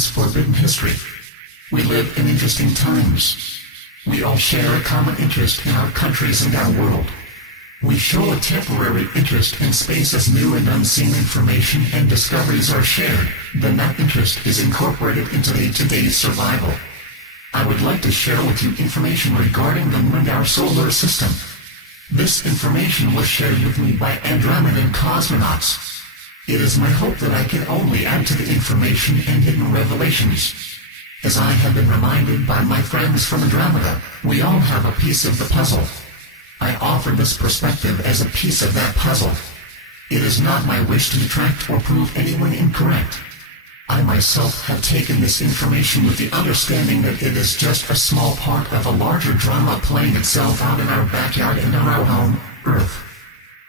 Moon's forbidden history. We live in interesting times. We all share a common interest in our countries and our world. We show a temporary interest in space as new and unseen information and discoveries are shared, then that interest is incorporated into day-to-day survival. I would like to share with you information regarding the Moon and our solar system. This information was shared with me by Andromedan cosmonauts. It is my hope that I can only add to the information and hidden revelations. As I have been reminded by my friends from Andromeda, we all have a piece of the puzzle. I offer this perspective as a piece of that puzzle. It is not my wish to detract or prove anyone incorrect. I myself have taken this information with the understanding that it is just a small part of a larger drama playing itself out in our backyard and on our home, Earth.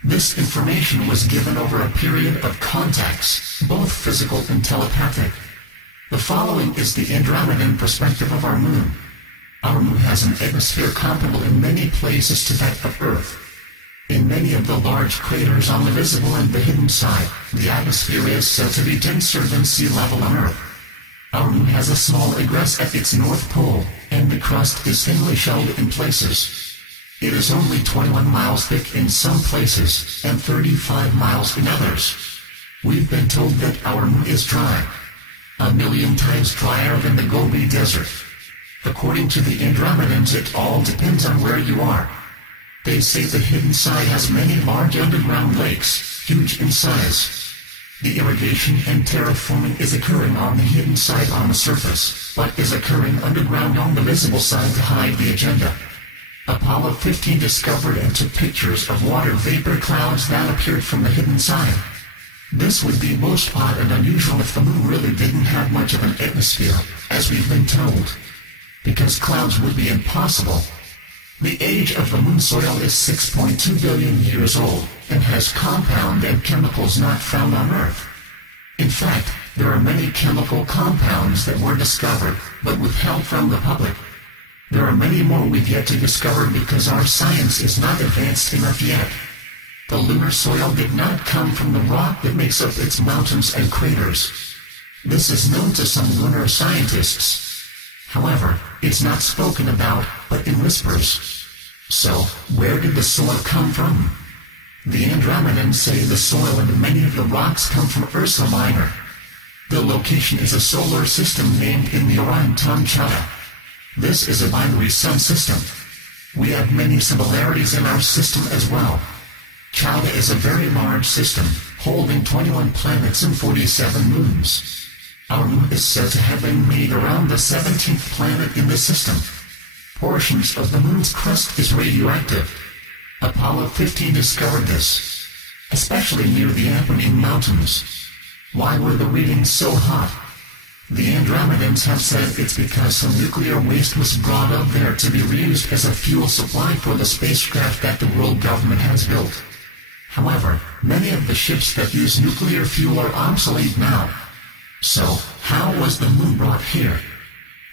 This information was given over a period of contacts, both physical and telepathic. The following is the Andromedan perspective of our Moon. Our Moon has an atmosphere comparable in many places to that of Earth. In many of the large craters on the visible and the hidden side, the atmosphere is said to be denser than sea level on Earth. Our Moon has a small egress at its north pole, and the crust is thinly shelled in places. It is only 21 miles thick in some places, and 35 miles in others. We've been told that our Moon is dry. 1,000,000 times drier than the Gobi Desert. According to the Andromedans, it all depends on where you are. They say the hidden side has many large underground lakes, huge in size. The irrigation and terraforming is occurring on the hidden side on the surface, but is occurring underground on the visible side to hide the agenda. Apollo 15 discovered and took pictures of water vapor clouds that appeared from the hidden side. This would be most odd and unusual if the Moon really didn't have much of an atmosphere, as we've been told, because clouds would be impossible. The age of the Moon soil is 6.2 billion years old, and has compound and chemicals not found on Earth. In fact, there are many chemical compounds that were discovered, but withheld from the public. There are many more we've yet to discover because our science is not advanced enough yet. The lunar soil did not come from the rock that makes up its mountains and craters. This is known to some lunar scientists. However, it's not spoken about, but in whispers. So, where did the soil come from? The Andromedans say the soil and many of the rocks come from Ursa Minor. The location is a solar system named in the Orion tongue Chowta. This is a binary sun system. We have many similarities in our system as well. Chowta is a very large system, holding 21 planets and 47 moons. Our Moon is said to have been made around the 17th planet in the system. Portions of the Moon's crust is radioactive. Apollo 15 discovered this, especially near the Apennine Mountains. Why were the readings so hot? The Andromedans have said it's because some nuclear waste was brought up there to be reused as a fuel supply for the spacecraft that the world government has built. However, many of the ships that use nuclear fuel are obsolete now. So, how was the Moon brought here?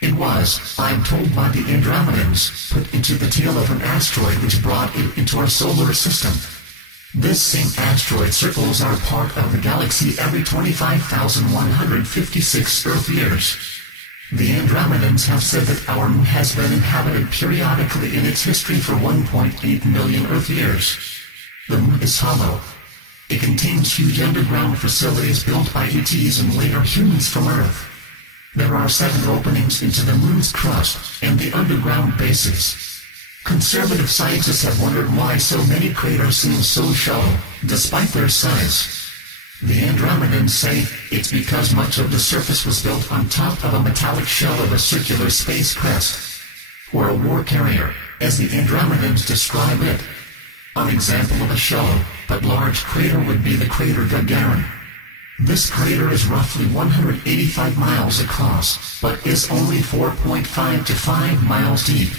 It was, I'm told by the Andromedans, put into the tail of an asteroid which brought it into our solar system. This same asteroid circles our part of the galaxy every 25,156 Earth years. The Andromedans have said that our Moon has been inhabited periodically in its history for 1.8 million Earth years. The Moon is hollow. It contains huge underground facilities built by ETs and later humans from Earth. There are 7 openings into the Moon's crust and the underground bases. Conservative scientists have wondered why so many craters seem so shallow, despite their size. The Andromedans say it's because much of the surface was built on top of a metallic shell of a circular space crest, or a war carrier, as the Andromedans describe it. An example of a shallow, but large crater would be the crater Gagarin. This crater is roughly 185 miles across, but is only 4.5 to 5 miles deep.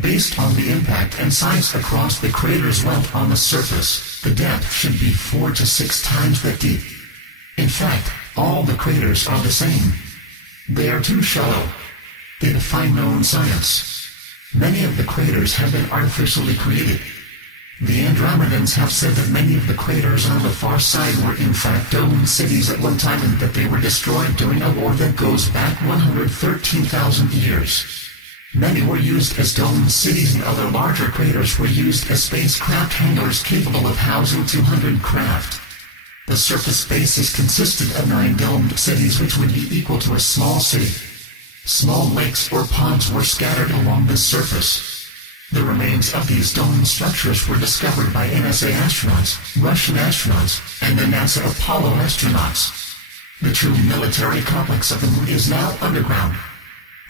Based on the impact and size across the crater's length on the surface, the depth should be 4 to 6 times that deep. In fact, all the craters are the same. They are too shallow. They defy known science. Many of the craters have been artificially created. The Andromedans have said that many of the craters on the far side were in fact domed cities at one time and that they were destroyed during a war that goes back 113,000 years. Many were used as domed cities and other larger craters were used as spacecraft hangars capable of housing 200 craft. The surface bases consisted of 9 domed cities which would be equal to a small city. Small lakes or ponds were scattered along the surface. The remains of these domed structures were discovered by NSA astronauts, Russian astronauts, and the NASA Apollo astronauts. The true military complex of the Moon is now underground.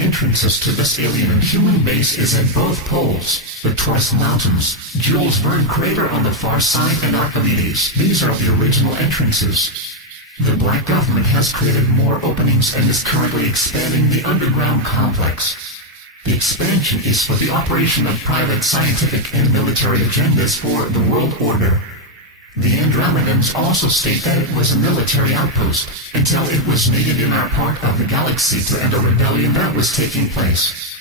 Entrances to this alien and human base is at both poles, the Taurus Mountains, Jules Verne crater on the far side, and Archimedes. These are the original entrances. The Black government has created more openings and is currently expanding the underground complex. The expansion is for the operation of private scientific and military agendas for the world order. The Andromedans also state that it was a military outpost until it was needed in our part of the galaxy to end a rebellion that was taking place.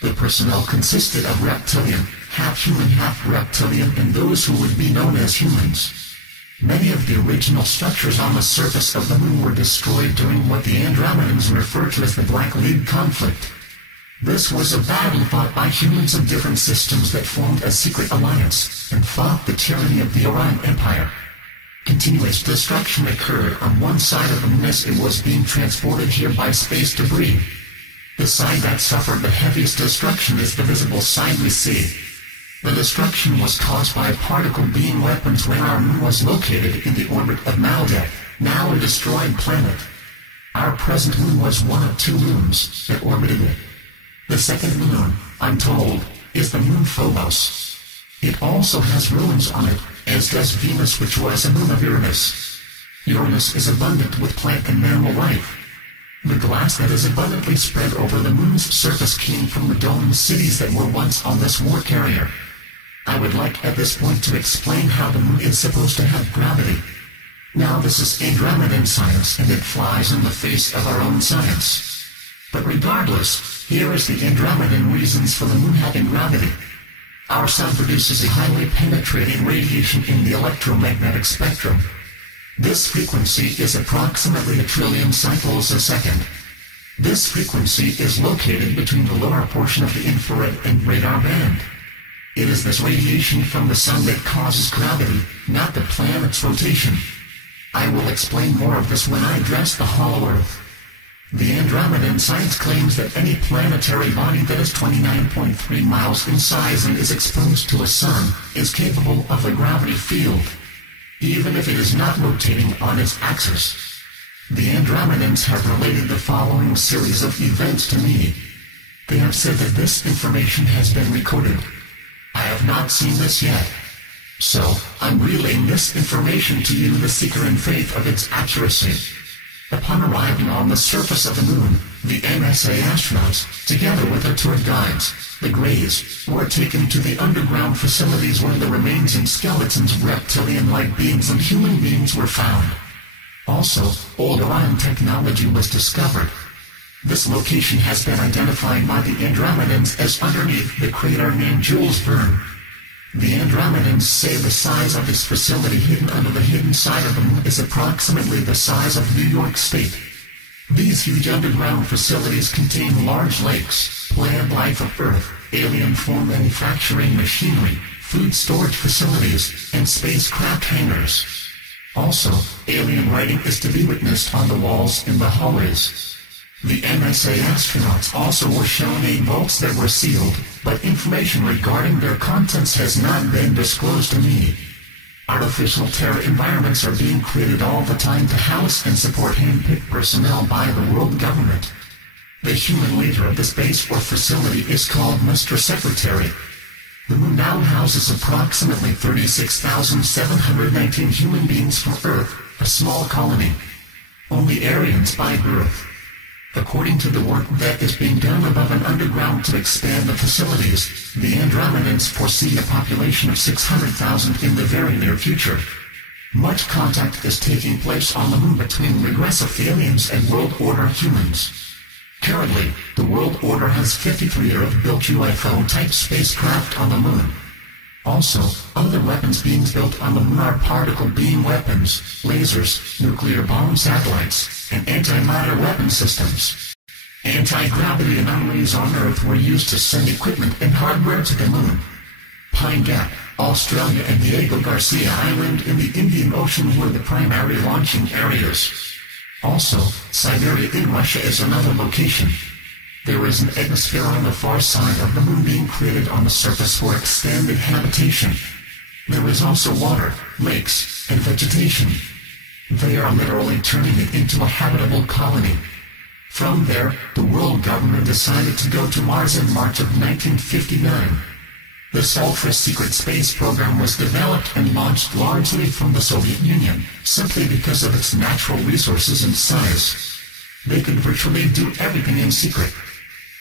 The personnel consisted of reptilian, half-human, half-reptilian, and those who would be known as humans. Many of the original structures on the surface of the Moon were destroyed during what the Andromedans refer to as the Black League conflict. This was a battle fought by humans of different systems that formed a secret alliance and fought the tyranny of the Orion Empire. Continuous destruction occurred on one side of the Moon as it was being transported here by space debris. The side that suffered the heaviest destruction is the visible side we see. The destruction was caused by particle beam weapons when our Moon was located in the orbit of Maldek, now a destroyed planet. Our present Moon was one of 2 moons that orbited it. The second moon, I'm told, is the moon Phobos. It also has ruins on it, as does Venus, which was a moon of Uranus. Uranus is abundant with plant and mammal life. The glass that is abundantly spread over the moon's surface came from the domed cities that were once on this war carrier. I would like at this point to explain how the moon is supposed to have gravity. Now this is Andromedan science and it flies in the face of our own science. But regardless, here is the Andromedan reasons for the Moon having gravity. Our Sun produces a highly penetrating radiation in the electromagnetic spectrum. This frequency is approximately 1 trillion cycles a second. This frequency is located between the lower portion of the infrared and radar band. It is this radiation from the Sun that causes gravity, not the planet's rotation. I will explain more of this when I address the Hollow Earth. The Andromedan science claims that any planetary body that is 29.3 miles in size and is exposed to a sun is capable of a gravity field, even if it is not rotating on its axis. The Andromedans have related the following series of events to me. They have said that this information has been recorded. I have not seen this yet. So, I'm relaying this information to you, the seeker in faith of its accuracy. Upon arriving on the surface of the Moon, the NSA astronauts, together with their tour guides, the Greys, were taken to the underground facilities where the remains and skeletons of reptilian-like beings and human beings were found. Also, old Orion technology was discovered. This location has been identified by the Andromedans as underneath the crater named Jules Verne. The Andromedans say the size of this facility hidden under the hidden side of the Moon is approximately the size of New York State. These huge underground facilities contain large lakes, plant life of Earth, alien form manufacturing machinery, food storage facilities, and spacecraft hangars. Also, alien writing is to be witnessed on the walls in the hallways. The NSA astronauts also were shown 8 vaults that were sealed, but information regarding their contents has not been disclosed to me. Artificial terror environments are being created all the time to house and support hand-picked personnel by the world government. The human leader of the space or facility is called Mr. Secretary. The Moon now houses approximately 36,719 human beings from Earth, a small colony. Only Aryans by birth. According to the work that is being done above and underground to expand the facilities, the Andromedans foresee a population of 600,000 in the very near future. Much contact is taking place on the Moon between regressive aliens and World Order humans. Currently, the World Order has 53 Earth-built UFO-type spacecraft on the Moon. Also, other weapons being built on the Moon are particle beam weapons, lasers, nuclear bomb satellites, and antimatter weapon systems. Anti-gravity anomalies on Earth were used to send equipment and hardware to the Moon. Pine Gap, Australia and Diego Garcia Island in the Indian Ocean were the primary launching areas. Also, Siberia in Russia is another location. There is an atmosphere on the far side of the Moon being created on the surface for extended habitation. There is also water, lakes, and vegetation. They are literally turning it into a habitable colony. From there, the world government decided to go to Mars in March of 1959. This ultra-secret space program was developed and launched largely from the Soviet Union, simply because of its natural resources and size. They could virtually do everything in secret.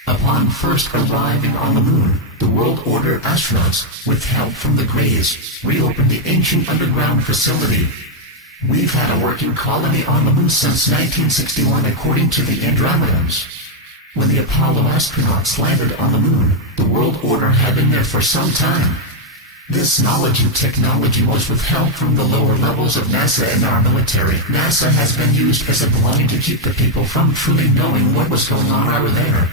Upon first arriving on the Moon, the World Order astronauts, with help from the Greys, reopened the ancient underground facility. We've had a working colony on the Moon since 1961 according to the Andromedans. When the Apollo astronauts landed on the Moon, the World Order had been there for some time. This knowledge and technology was with help from the lower levels of NASA and our military. NASA has been used as a blind to keep the people from truly knowing what was going on over there.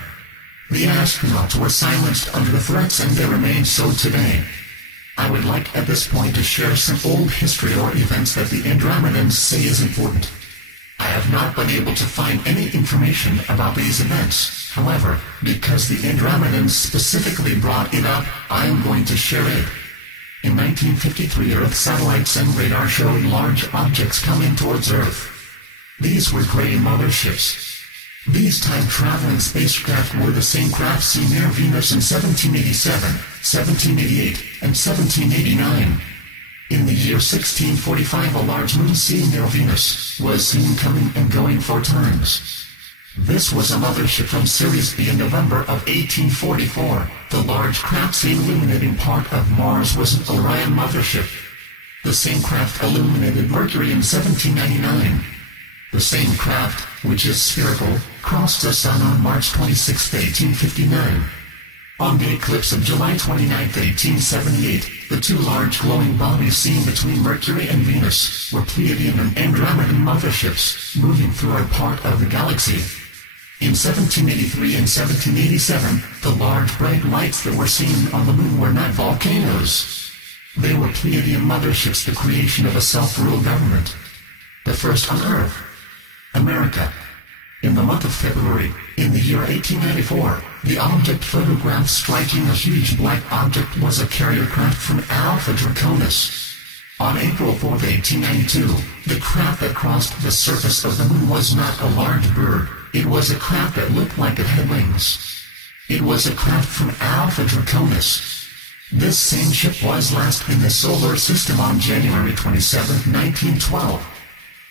The astronauts were silenced under the threats and they remain so today. I would like at this point to share some old history or events that the Andromedans say is important. I have not been able to find any information about these events. However, because the Andromedans specifically brought it up, I am going to share it. In 1953, Earth satellites and radar showed large objects coming towards Earth. These were gray motherships. These time-traveling spacecraft were the same craft seen near Venus in 1787, 1788, and 1789. In the year 1645, a large moon seen near Venus was seen coming and going 4 times. This was a mothership from Series B in November of 1844. The large craft seen illuminating part of Mars was an Orion mothership. The same craft illuminated Mercury in 1799. The same craft, which is spherical, crossed the Sun on March 26, 1859. On the eclipse of July 29, 1878, the 2 large glowing bodies seen between Mercury and Venus were Pleiadian and Andromedan motherships, moving through a part of the galaxy. In 1783 and 1787, the large bright lights that were seen on the Moon were not volcanoes. They were Pleiadian motherships, the creation of a self-rule government. The first on Earth. America. In the month of February, in the year 1894, the object photographed striking a huge black object was a carrier craft from Alpha Draconis. On April 4, 1892, the craft that crossed the surface of the Moon was not a large bird, it was a craft that looked like it had wings. It was a craft from Alpha Draconis. This same ship was last in the solar system on January 27, 1912.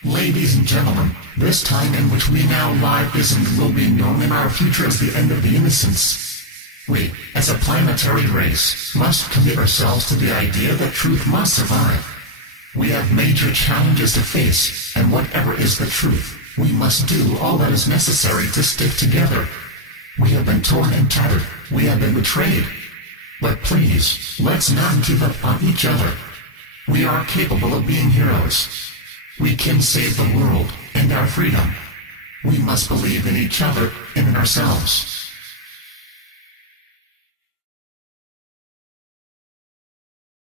Ladies and gentlemen, this time in which we now live is and will be known in our future as the end of the innocence. We, as a planetary race, must commit ourselves to the idea that truth must survive. We have major challenges to face, and whatever is the truth, we must do all that is necessary to stick together. We have been torn and tattered, we have been betrayed. But please, let's not give up on each other. We are capable of being heroes. We can save the world and our freedom. We must believe in each other and in ourselves.